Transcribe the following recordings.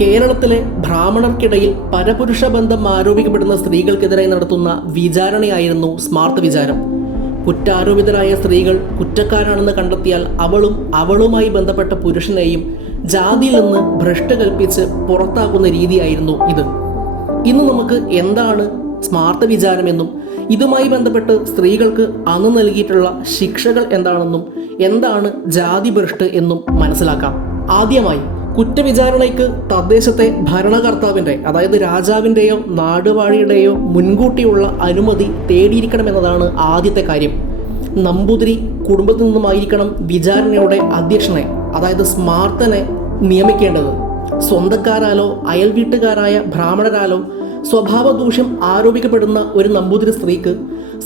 കേരളത്തിലെ ബ്രാഹ്മണർക്കിടയിൽ പരപുരുഷ ബന്ധം ആരോപിക്കപ്പെടുന്ന സ്ത്രീകൾക്കെതിരെ നടത്തുന്ന വിചാരണയായിരുന്നു സ്മാർട്ട് വിചാരം. കുറ്റാരോപിതരായ സ്ത്രീകൾ കുറ്റക്കാരാണെന്ന് കണ്ടെത്തിയാൽ അവളും അവളുമായി ബന്ധപ്പെട്ട പുരുഷനെയും ജാതിയിൽ നിന്ന് ഭ്രഷ്ട് കൽപ്പിച്ച് പുറത്താക്കുന്ന രീതിയായിരുന്നു ഇത്. ഇന്ന് നമുക്ക് എന്താണ് സ്മാർട്ട് വിചാരമെന്നും ഇതുമായി ബന്ധപ്പെട്ട് സ്ത്രീകൾക്ക് അന്ന് നൽകിയിട്ടുള്ള ശിക്ഷകൾ എന്താണെന്നും എന്താണ് ജാതി ഭ്രഷ്ട് എന്നും മനസ്സിലാക്കാം. ആദ്യമായി കുറ്റവിചാരണയ്ക്ക് തദ്ദേശത്തെ ഭരണകർത്താവിന്റെ അതായത് രാജാവിന്റെയോ നാടുവാഴിയുടെയോ മുൻകൂട്ടിയുള്ള അനുമതി തേടിയിരിക്കണമെന്നതാണ് ആദ്യത്തെ കാര്യം. നമ്പൂതിരി കുടുംബത്തിൽ നിന്നുമായിരിക്കണം വിചാരണയുടെ അധ്യക്ഷനെ അതായത് സ്മാർത്തനെ നിയമിക്കേണ്ടത്. സ്വന്തക്കാരാലോ അയൽവീട്ടുകാരായ ബ്രാഹ്മണരാലോ സ്വഭാവ ദൂഷ്യം ആരോപിക്കപ്പെടുന്ന ഒരു നമ്പൂതിരി സ്ത്രീക്ക്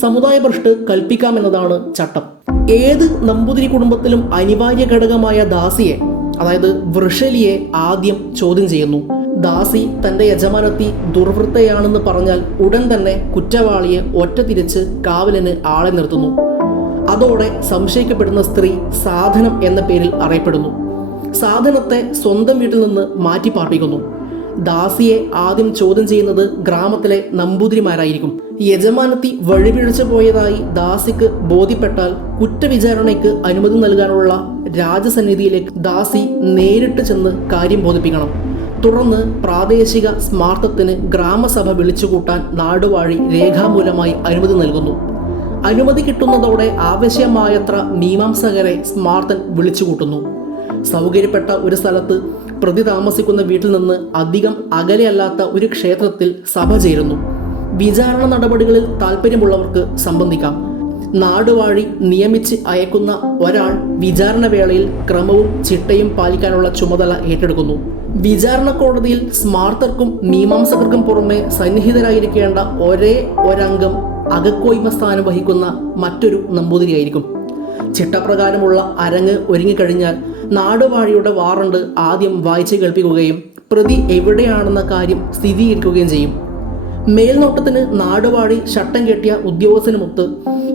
സമുദായ ഭ്രഷ്ട് കൽപ്പിക്കാമെന്നതാണ് ചട്ടം. ഏത് നമ്പൂതിരി കുടുംബത്തിലും അനിവാര്യ ഘടകമായ ദാസിയെ അതായത് വൃഷലിയെ ആദ്യം ചോദ്യം ചെയ്യുന്നു. ദാസി തന്റെ യജമാനത്തി ദുർവൃത്തയാണെന്ന് പറഞ്ഞാൽ ഉടൻ തന്നെ കുറ്റവാളിയെ ഒറ്റ തിരിച്ച് കാവലിന് ആളെ നിർത്തുന്നു. അതോടെ സംശയിക്കപ്പെടുന്ന സ്ത്രീ സാധനം എന്ന പേരിൽ അറിയപ്പെടുന്നു. സാധനത്തെ സ്വന്തം വീട്ടിൽ നിന്ന് മാറ്റി പാർപ്പിക്കുന്നു ദാസിയെ ആദ്യം ചോദ്യം ചെയ്യുന്നത് ഗ്രാമത്തിലെ നമ്പൂതിരിമാരായിരിക്കും. യജമാനത്തി വഴിപിഴച്ചു പോയതായി ദാസിക്ക് ബോധ്യപ്പെട്ടാൽ കുറ്റവിചാരണയ്ക്ക് അനുമതി നൽകാനുള്ള രാജസന്നിധിയിലേക്ക് ദാസി നേരിട്ട് ചെന്ന് കാര്യം ബോധിപ്പിക്കണം. തുടർന്ന് പ്രാദേശിക സ്മാർത്ഥത്തിന് ഗ്രാമസഭ വിളിച്ചുകൂട്ടാൻ നാടുവാഴി രേഖാമൂലമായി അനുമതി നൽകുന്നു. അനുമതി കിട്ടുന്നതോടെ ആവശ്യമായത്ര മീമാംസകരെ സ്മാർത്തൻ വിളിച്ചുകൂട്ടുന്നു. സൗകര്യപ്പെട്ട ഒരു സ്ഥലത്ത് പ്രതി താമസിക്കുന്ന വീട്ടിൽ നിന്ന് അധികം അകലെയല്ലാത്ത ഒരു ക്ഷേത്രത്തിൽ സഭ ചേരുന്നു. വിചാരണ നടപടികളിൽ താല്പര്യമുള്ളവർക്ക് സംബന്ധിക്കാം. നാടുവാഴി നിയമിച്ച് അയക്കുന്ന ഒരാൾ വിചാരണ വേളയിൽ ക്രമവും ചിട്ടയും പാലിക്കാനുള്ള ചുമതല ഏറ്റെടുക്കുന്നു. വിചാരണ കോടതിയിൽ സ്മാർത്തർക്കും മീമാംസകർക്കും പുറമെ സന്നിഹിതരായിരിക്കേണ്ട ഒരേ ഒരംഗം അകക്കോയ്മ സ്ഥാനം വഹിക്കുന്ന മറ്റൊരു നമ്പൂതിരിയായിരിക്കും. ചിട്ടപ്രകാരമുള്ള അരങ്ങ് ഒരുങ്ങിക്കഴിഞ്ഞാൽ നാടുവാഴിയുടെ വാറണ്ട് ആദ്യം വായിച്ചു കേൾപ്പിക്കുകയും പ്രതി എവിടെയാണെന്ന കാര്യം സ്ഥിരീകരിക്കുകയും ചെയ്യും. മേൽനോട്ടത്തിന് നാടുവാഴി ഷട്ടം കെട്ടിയ ഉദ്യോഗസ്ഥനുമൊത്ത്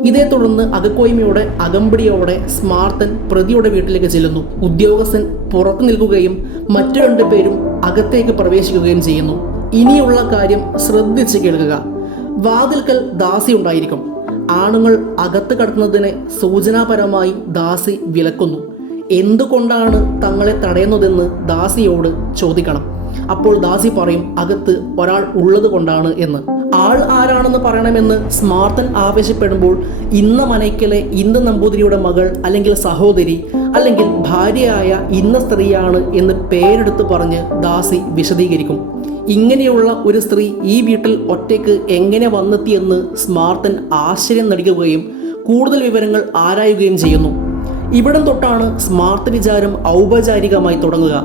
ഇതേ തുടർന്ന് അകക്കോയ്മയുടെ അകമ്പടിയോടെ സ്മാർത്തൻ പ്രതിയുടെ വീട്ടിലേക്ക് ചെല്ലുന്നു. ഉദ്യോഗസ്ഥൻ പുറത്തു നിൽക്കുകയും മറ്റു രണ്ടു പേരും അകത്തേക്ക് പ്രവേശിക്കുകയും ചെയ്യുന്നു. ഇനിയുള്ള കാര്യം ശ്രദ്ധിച്ച് കേൾക്കുക. വാതിൽക്കൽ ദാസി ഉണ്ടായിരിക്കും. ആണുങ്ങൾ അകത്ത് കടക്കുന്നതിനെ സൂചനാപരമായി ദാസി വിലക്കുന്നു. എന്തുകൊണ്ടാണ് തങ്ങളെ തടയുന്നതെന്ന് ദാസിയോട് ചോദിക്കണം. അപ്പോൾ ദാസി പറയും അകത്ത് ഒരാൾ ഉള്ളത് കൊണ്ടാണ് എന്ന്. ആൾ ആരാണെന്ന് പറയണമെന്ന് സ്മാർത്തൻ ആവശ്യപ്പെടുമ്പോൾ ഇന്ന മനയ്ക്കലെ ഇന്ന നമ്പൂതിരിയുടെ മകൾ അല്ലെങ്കിൽ സഹോദരി അല്ലെങ്കിൽ ഭാര്യയായ ഇന്ന സ്ത്രീയാണ് എന്ന് പേരെടുത്ത് പറഞ്ഞ് ദാസി വിശദീകരിക്കും. ഇങ്ങനെയുള്ള ഒരു സ്ത്രീ ഈ വീട്ടിൽ ഒറ്റയ്ക്ക് എങ്ങനെ വന്നെത്തിയെന്ന് സ്മാർത്തൻ ആശ്ചര്യം നൽകുകയും കൂടുതൽ വിവരങ്ങൾ ആരായുകയും ചെയ്യുന്നു. ഇവിടം തൊട്ടാണ് സ്മാർട്ട് വിചാരം ഔപചാരികമായി തുടങ്ങുക.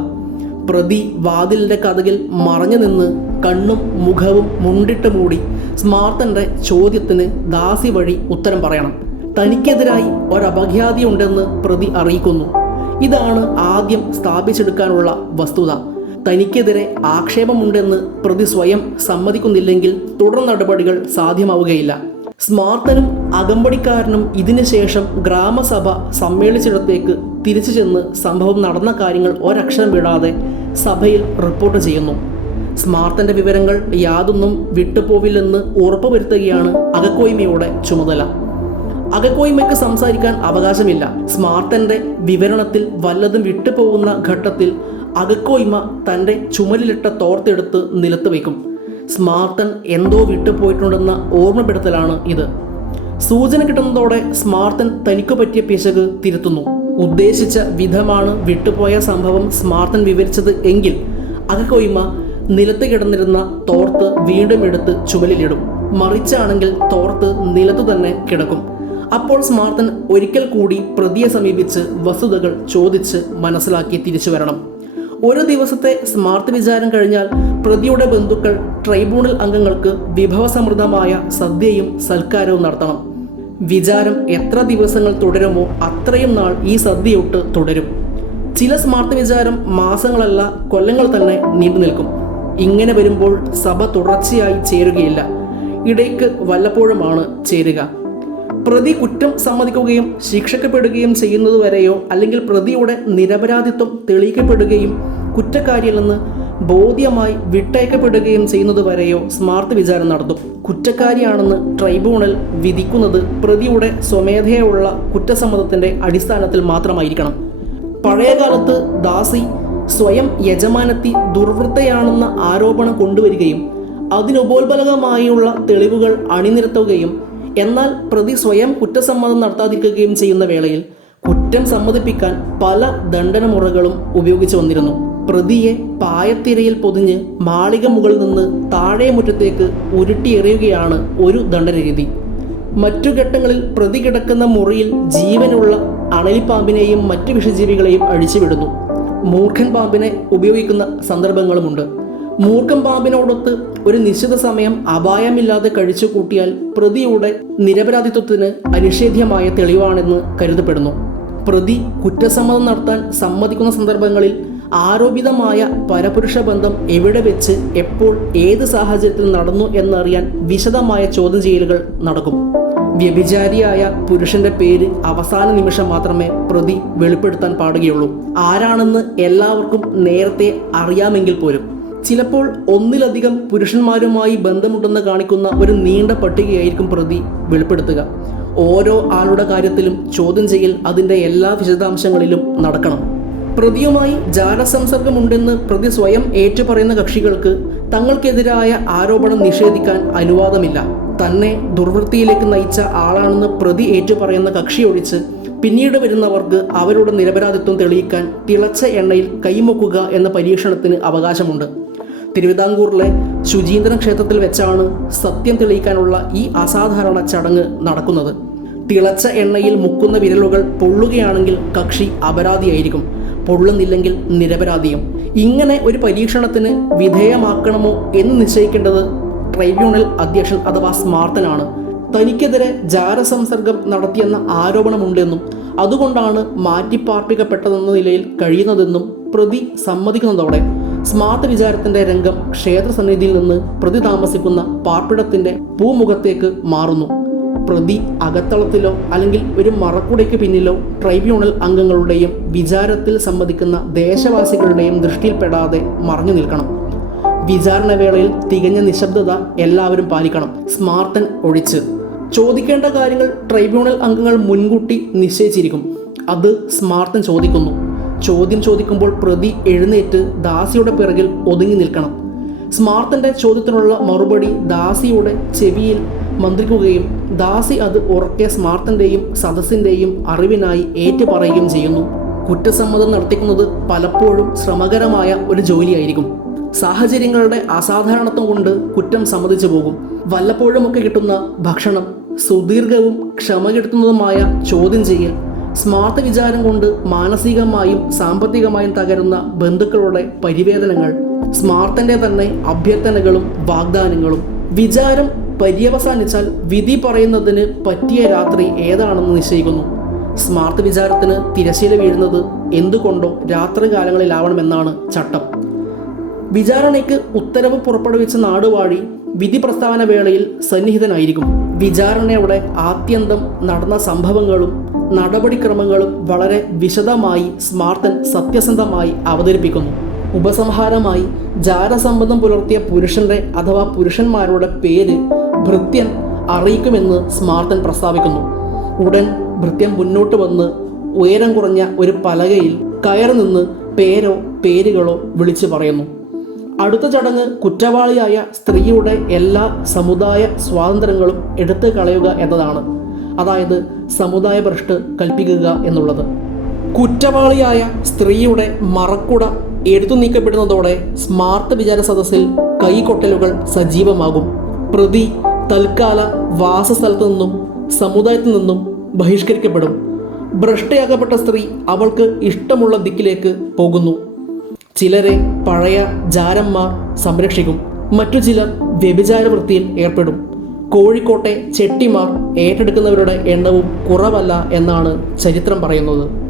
പ്രതി വാതിലിന്റെ കഥകിൽ മറഞ്ഞു നിന്ന് കണ്ണും മുഖവും മുണ്ടിട്ട് മൂടി സ്മാർത്തന്റെ ചോദ്യത്തിന് ദാസി വഴി ഉത്തരം പറയണം. തനിക്കെതിരായി ഒരപഖ്യാതി ഉണ്ടെന്ന് പ്രതി അറിയിക്കുന്നു. ഇതാണ് ആദ്യം സ്ഥാപിച്ചെടുക്കാനുള്ള വസ്തുത. തനിക്കെതിരെ ആക്ഷേപമുണ്ടെന്ന് പ്രതി സ്വയം സമ്മതിക്കുന്നില്ലെങ്കിൽ തുടർ നടപടികൾ സാധ്യമാവുകയില്ല. സ്മാർത്തനും അകമ്പടിക്കാരനും ഇതിനുശേഷം ഗ്രാമസഭ സമ്മേളിച്ചിടത്തേക്ക് തിരിച്ചു ചെന്ന് സംഭവം നടന്ന കാര്യങ്ങൾ ഒരക്ഷരം വിടാതെ സഭയിൽ റിപ്പോർട്ട് ചെയ്യുന്നു. സ്മാർത്തന്റെ വിവരങ്ങൾ യാതൊന്നും വിട്ടുപോവില്ലെന്ന് ഉറപ്പുവരുത്തുകയാണ് അകക്കോയ്മയുടെ ചുമതല. അകക്കോയ്മയ്ക്ക് സംസാരിക്കാൻ അവകാശമില്ല. സ്മാർത്തന്റെ വിവരണത്തിൽ വല്ലതും വിട്ടുപോകുന്ന ഘട്ടത്തിൽ അകക്കോയ്മ തന്റെ ചുമലിലിട്ട തോർത്തെടുത്ത് നിലത്ത് വയ്ക്കും. സ്മാർത്തൻ എന്തോ വിട്ടുപോയിട്ടുണ്ടെന്ന ഓർമ്മപ്പെടുത്തലാണ് ഇത്. സൂചന കിട്ടുന്നതോടെ സ്മാർത്തൻ തനിക്കു പറ്റിയ പിശക് തിരുത്തുന്നു. ഉദ്ദേശിച്ച വിധമാണ് വിട്ടുപോയ സംഭവം സ്മാർത്തൻ വിവരിച്ചത് എങ്കിൽ അകക്കൊയ്മ നിലത്ത് കിടന്നിരുന്ന തോർത്ത് വീണ്ടും എടുത്ത് ചുമലിലിടും. മറിച്ചാണെങ്കിൽ തോർത്ത് നിലത്തു തന്നെ കിടക്കും. അപ്പോൾ സ്മാർത്തൻ ഒരിക്കൽ കൂടി പ്രതിയെ സമീപിച്ച് വസ്തുതകൾ ചോദിച്ച് മനസ്സിലാക്കി തിരിച്ചു വരണം. ഒരു ദിവസത്തെ സ്മാർത്ത് വിചാരം കഴിഞ്ഞാൽ പ്രതിയുടെ ബന്ധുക്കൾ ട്രൈബ്യൂണൽ അംഗങ്ങൾക്ക് വിഭവസമൃദ്ധമായ സദ്യയും സൽക്കാരവും നടത്തണം. വിചാരം എത്ര ദിവസങ്ങൾ തുടരുമോ അത്രയും നാൾ ഈ സദ്യയൊട്ട് തുടരും. ചില സ്മാർട്ട് വിചാരം മാസങ്ങളല്ല കൊല്ലങ്ങൾ തന്നെ നീണ്ടു നിൽക്കും. ഇങ്ങനെ വരുമ്പോൾ സഭ തുടർച്ചയായി ചേരുകയില്ല. ഇടയ്ക്ക് വല്ലപ്പോഴുമാണ് ചേരുക. പ്രതി കുറ്റം സമ്മതിക്കുകയും ശിക്ഷിക്കപ്പെടുകയും ചെയ്യുന്നതുവരെയോ അല്ലെങ്കിൽ പ്രതിയുടെ നിരപരാധിത്വം തെളിയിക്കപ്പെടുകയും കുറ്റക്കാരിയല്ലെന്ന് ബോധ്യമായി വിട്ടയക്കപ്പെടുകയും ചെയ്യുന്നത് വരെയോ സ്മാർട്ട് വിചാരം നടത്തും. കുറ്റക്കാരിയാണെന്ന് ട്രൈബ്യൂണൽ വിധിക്കുന്നത് പ്രതിയുടെ സ്വമേധയുള്ള കുറ്റസമ്മതത്തിന്റെ അടിസ്ഥാനത്തിൽ മാത്രമായിരിക്കണം. പഴയകാലത്ത് ദാസി സ്വയം യജമാനത്തി ദുർവൃത്തയാണെന്ന ആരോപണം കൊണ്ടുവരികയും അതിനുപോത്ബലകമായുള്ള തെളിവുകൾ അണിനിരത്തുകയും എന്നാൽ പ്രതി സ്വയം കുറ്റസമ്മതം നടത്താതിരിക്കുകയും ചെയ്യുന്ന വേളയിൽ കുറ്റം സമ്മതിപ്പിക്കാൻ പല ദണ്ഡനമുറകളും ഉപയോഗിച്ചു വന്നിരുന്നു. പ്രതിയെ പായത്തിരയിൽ പൊതിഞ്ഞ് മാളിക മുകളിൽ നിന്ന് താഴെ മുറ്റത്തേക്ക് ഉരുട്ടിയെറിയുകയാണ് ഒരു ദണ്ഡനരീതി. മറ്റു ഘട്ടങ്ങളിൽ പ്രതി കിടക്കുന്ന മുറിയിൽ ജീവനുള്ള അണലിപ്പാമ്പിനെയും മറ്റു വിഷജീവികളെയും അഴിച്ചുവിടുന്നു. മൂർഖൻ പാമ്പിനെ ഉപയോഗിക്കുന്ന സന്ദർഭങ്ങളുമുണ്ട്. മൂർഖൻ പാമ്പിനോടൊത്ത് ഒരു നിശ്ചിത സമയം അപായമില്ലാതെ കഴിച്ചു കൂട്ടിയാൽ പ്രതിയുടെ നിരപരാധിത്വത്തിന് അനിഷേധ്യമായ തെളിവാണെന്ന് കരുതപ്പെടുന്നു. പ്രതി കുറ്റസമ്മതം നടത്താൻ സമ്മതിക്കുന്ന സന്ദർഭങ്ങളിൽ ആരോപിതമായ പരപുരുഷ ബന്ധം എവിടെ വെച്ച് എപ്പോൾ ഏത് സാഹചര്യത്തിൽ നടന്നു എന്നറിയാൻ വിശദമായ ചോദ്യം ചെയ്യലുകൾ നടക്കും. വ്യഭിചാരിയായ പുരുഷന്റെ പേര് അവസാന നിമിഷം മാത്രമേ പ്രതി വെളിപ്പെടുത്താൻ പാടുകയുള്ളൂ. ആരാണെന്ന് എല്ലാവർക്കും നേരത്തെ അറിയാമെങ്കിൽ പോലും. ചിലപ്പോൾ ഒന്നിലധികം പുരുഷന്മാരുമായി ബന്ധമുണ്ടെന്ന് കാണിക്കുന്ന ഒരു നീണ്ട പട്ടികയായിരിക്കും പ്രതി വെളിപ്പെടുത്തുക. ഓരോ ആളുടെ കാര്യത്തിലും ചോദ്യം ചെയ്യൽ അതിന്റെ എല്ലാ വിശദാംശങ്ങളിലും നടക്കണം. പ്രതിയുമായി ജാലസംസർഗമുണ്ടെന്ന് പ്രതി സ്വയം ഏറ്റുപറയുന്ന കക്ഷികൾക്ക് തങ്ങൾക്കെതിരായ ആരോപണം നിഷേധിക്കാൻ അനുവാദമില്ല. തന്നെ ദുർവൃത്തിയിലേക്ക് നയിച്ച ആളാണെന്ന് പ്രതി ഏറ്റുപറയുന്ന കക്ഷിയൊഴിച്ച് പിന്നീട് വരുന്നവർക്ക് അവരുടെ നിരപരാധിത്വം തെളിയിക്കാൻ തിളച്ച എണ്ണയിൽ കൈമുക്കുക എന്ന പരീക്ഷണത്തിന് അവകാശമുണ്ട്. തിരുവിതാംകൂറിലെ ശുചീന്ദ്രൻ ക്ഷേത്രത്തിൽ വെച്ചാണ് സത്യം തെളിയിക്കാനുള്ള ഈ അസാധാരണ ചടങ്ങ് നടക്കുന്നത്. തിളച്ച എണ്ണയിൽ മുക്കുന്ന വിരലുകൾ പൊള്ളുകയാണെങ്കിൽ കക്ഷി അപരാധിയായിരിക്കും. പൊള്ളുന്നില്ലെങ്കിൽ നിരപരാധിയും. ഇങ്ങനെ ഒരു പരീക്ഷണത്തിന് വിധേയമാക്കണമോ എന്ന് നിശ്ചയിക്കേണ്ടത് ട്രൈബ്യൂണൽ അധ്യക്ഷൻ അഥവാ സ്മാർത്തനാണ് തനിക്കെതിരെ ജാരസംസർഗം നടത്തിയെന്ന ആരോപണമുണ്ടെന്നും അതുകൊണ്ടാണ് മാറ്റിപ്പാർപ്പിക്കപ്പെട്ടതെന്ന നിലയിൽ കഴിയുന്നതെന്നും പ്രതി സമ്മതിക്കുന്നതോടെ സ്മാർട്ട് വിചാരത്തിന്റെ രംഗം ക്ഷേത്രസന്നിധിയിൽ നിന്ന് പ്രതി താമസിക്കുന്ന പാർപ്പിടത്തിന്റെ പൂമുഖത്തേക്ക് മാറുന്നു. പ്രതി അകത്തളത്തിലോ അല്ലെങ്കിൽ ഒരു മറക്കുടയ്ക്ക് പിന്നിലോ ട്രൈബ്യൂണൽ അംഗങ്ങളുടെയും വിചാരത്തിൽ സംബന്ധിക്കുന്ന ദേശവാസികളുടെയും ദൃഷ്ടിയിൽപ്പെടാതെ മറഞ്ഞു നിൽക്കണം. വിചാരണവേളയിൽ തികഞ്ഞ നിശബ്ദത എല്ലാവരും പാലിക്കണം. സ്മാർട്ടൻ ഒഴിച്ച്. ചോദിക്കേണ്ട കാര്യങ്ങൾ ട്രൈബ്യൂണൽ അംഗങ്ങൾ മുൻകൂട്ടി നിശ്ചയിച്ചിരിക്കും. അത് സ്മാർട്ടൻ ചോദിക്കുന്നു. ചോദ്യം ചോദിക്കുമ്പോൾ പ്രതി എഴുന്നേറ്റ് ദാസിയുടെ പിറകിൽ ഒതുങ്ങി നിൽക്കണം. സ്മാർത്തന്റെ ചോദ്യത്തിനുള്ള മറുപടി ദാസിയുടെ ചെവിയിൽ മന്ത്രിക്കുകയും ദാസി അത് ഉറക്കെ സ്മാർത്തന്റെയും സദസ്സിന്റെയും അറിവിനായി ഏറ്റുപറയുകയും ചെയ്യുന്നു. കുറ്റസമ്മതം നടത്തിക്കുന്നത് പലപ്പോഴും ശ്രമകരമായ ഒരു ജോലിയായിരിക്കും. സാഹചര്യങ്ങളുടെ അസാധാരണത്വം കൊണ്ട് കുറ്റം സമ്മതിച്ചു പോകും. വല്ലപ്പോഴുമൊക്കെ കിട്ടുന്ന ഭക്ഷണം സുദീർഘവും ക്ഷമ കെടുത്തുന്നതുമായ ചോദ്യം ചെയ്യൽ സ്മാർട്ട് വിചാരം കൊണ്ട് മാനസികമായും സാമ്പത്തികമായും തകരുന്ന ബന്ധുക്കളുടെ പരിവേദനങ്ങൾ സ്മാർട്ടിന്റെ തന്നെ അഭ്യർത്ഥനകളും വാഗ്ദാനങ്ങളും. വിചാരം പര്യവസാനിച്ചാൽ വിധി പറയുന്നതിന് പറ്റിയ രാത്രി ഏതാണെന്ന് നിശ്ചയിക്കുന്നു. സ്മാർട്ട് വിചാരത്തിന് തിരശീല വീഴുന്നത് എന്തുകൊണ്ടോ രാത്രികാലങ്ങളിലാവണമെന്നാണ് ചട്ടം. വിചാരണയ്ക്ക് ഉത്തരവ് പുറപ്പെടുവിച്ച നാടുവാഴി വിധി പ്രസ്താവന വേളയിൽ സന്നിഹിതനായിരിക്കും. വിചാരണയുടെ ആത്യന്തം നടന്ന സംഭവങ്ങളും നടപടിക്രമങ്ങളും വളരെ വിശദമായി സ്മാർട്ടൻ സത്യസന്ധമായി അവതരിപ്പിക്കുന്നു. ഉപസംഹാരമായി ജാരസംബന്ധം പുലർത്തിയ പുരുഷന്റെ അഥവാ പുരുഷന്മാരുടെ പേര് ഭൃത്യൻ അറിയിക്കുമെന്ന് സ്മാർട്ടൻ പ്രസ്താവിക്കുന്നു. ഉടൻ ഭൃത്യൻ മുന്നോട്ട് വന്ന് ഉയരം കുറഞ്ഞ ഒരു പലകയിൽ കയറി നിന്ന് പേരോ പേരുകളോ വിളിച്ചു പറയുന്നു. അടുത്ത ചടങ്ങ് കുറ്റവാളിയായ സ്ത്രീയുടെ എല്ലാ സമുദായ സ്വാതന്ത്ര്യങ്ങളും എടുത്തു കളയുക എന്നതാണ്. അതായത് സമുദായ ഭ്രഷ്ട് കൽപ്പിക്കുക എന്നുള്ളത്. കുറ്റവാളിയായ സ്ത്രീയുടെ മറക്കുട എടുത്തു നീക്കപ്പെടുന്നതോടെ സ്മാർട്ട് വിചാര സദസ്സിൽ കൈകൊട്ടലുകൾ സജീവമാകും. പ്രതി തൽക്കാല വാസസ്ഥലത്തു നിന്നും സമുദായത്തിൽ നിന്നും ബഹിഷ്കരിക്കപ്പെടും. ഭ്രഷ്ടയാക്കപ്പെട്ട സ്ത്രീ അവൾക്ക് ഇഷ്ടമുള്ള ദിക്കിലേക്ക് പോകുന്നു. ചിലരെ പഴയ ജാരന്മാർ സംരക്ഷിക്കും. മറ്റു ചിലർ വ്യഭിചാര വൃത്തിയിൽ ഏർപ്പെടും. കോഴിക്കോട്ടെ ചെട്ടിമാർ ഏറ്റെടുക്കുന്നവരുടെ എണ്ണവും കുറവല്ല എന്നാണ് ചരിത്രം പറയുന്നത്.